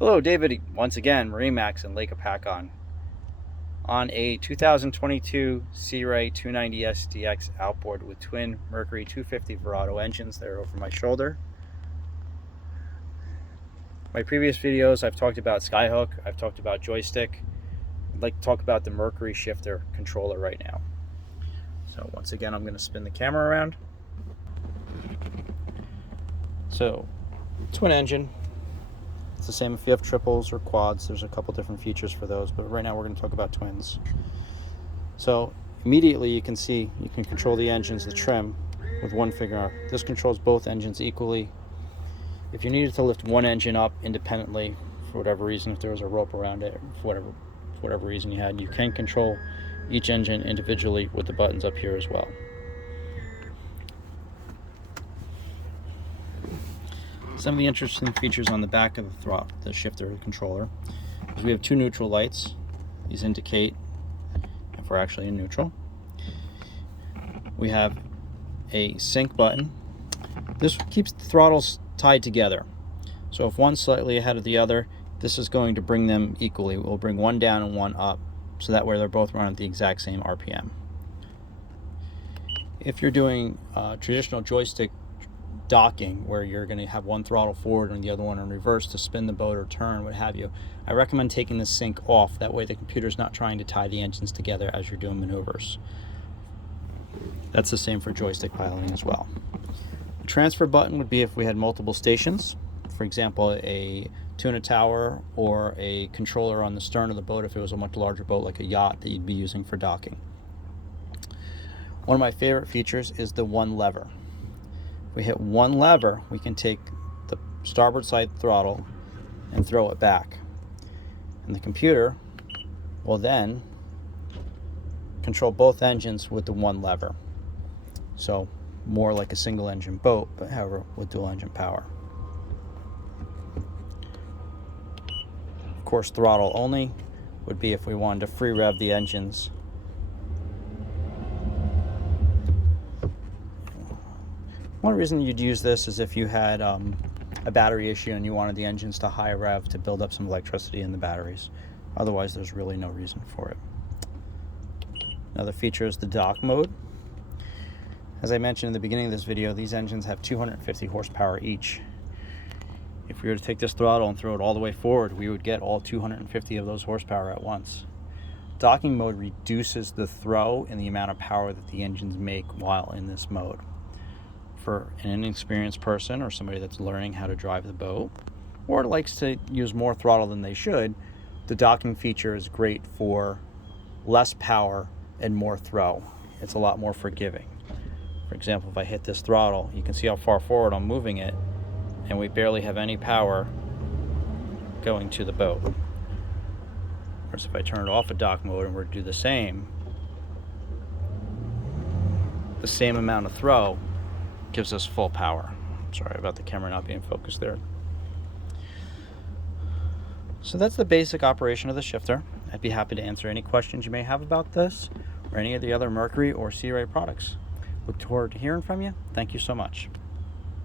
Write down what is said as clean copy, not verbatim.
Hello, David, once again, MarineMax and Lake Apacon on a 2022 Sea Ray 290 SDX outboard with twin Mercury 250 Verado engines that are over my shoulder. My previous videos, I've talked about Skyhook, I've talked about joystick. I'd like to talk about the Mercury shifter controller right now. So once again, I'm going to spin the camera around. So, twin engine. It's the same if you have triples or quads. There's a couple different features for those, but right now we're going to talk about twins. So immediately you can see you can control the engines, the trim, with one finger. This controls both engines equally. If you needed to lift one engine up independently for whatever reason, if there was a rope around it, for whatever reason you had, you can control each engine individually with the buttons up here as well. Some of the interesting features on the back of the shifter controller is we have two neutral lights. These indicate if we're actually in neutral. We have a sync button. This keeps the throttles tied together. So if one's slightly ahead of the other, this is going to bring them equally. We'll bring one down and one up, so that way they're both running at the exact same RPM. If you're doing traditional joystick docking, where you're going to have one throttle forward and the other one in reverse to spin the boat or turn, what have you, I recommend taking the sync off. That way the computer's not trying to tie the engines together as you're doing maneuvers. That's the same for joystick piloting as well. The transfer button would be if we had multiple stations, for example a tuna tower or a controller on the stern of the boat if it was a much larger boat like a yacht that you'd be using for docking. One of my favorite features is the one lever. If we hit one lever, we can take the starboard side throttle and throw it back. And the computer will then control both engines with the one lever. So more like a single engine boat, but however with dual engine power. Of course, throttle only would be if we wanted to free rev the engines. One reason you'd use this is if you had a battery issue and you wanted the engines to high rev to build up some electricity in the batteries. Otherwise, there's really no reason for it. Another feature is the dock mode. As I mentioned in the beginning of this video, these engines have 250 horsepower each. If we were to take this throttle and throw it all the way forward, we would get all 250 of those horsepower at once. Docking mode reduces the throw and the amount of power that the engines make while in this mode. For an inexperienced person or somebody that's learning how to drive the boat or likes to use more throttle than they should, the docking feature is great for less power and more throw. It's a lot more forgiving. For example, if I hit this throttle, you can see how far forward I'm moving it, and we barely have any power going to the boat. Whereas if I turn it off of dock mode and we're to do the same amount of throw gives us full power. Sorry about the camera not being focused there. So that's the basic operation of the shifter. I'd be happy to answer any questions you may have about this or any of the other Mercury or Sea Ray products. Look forward to hearing from you. Thank you so much.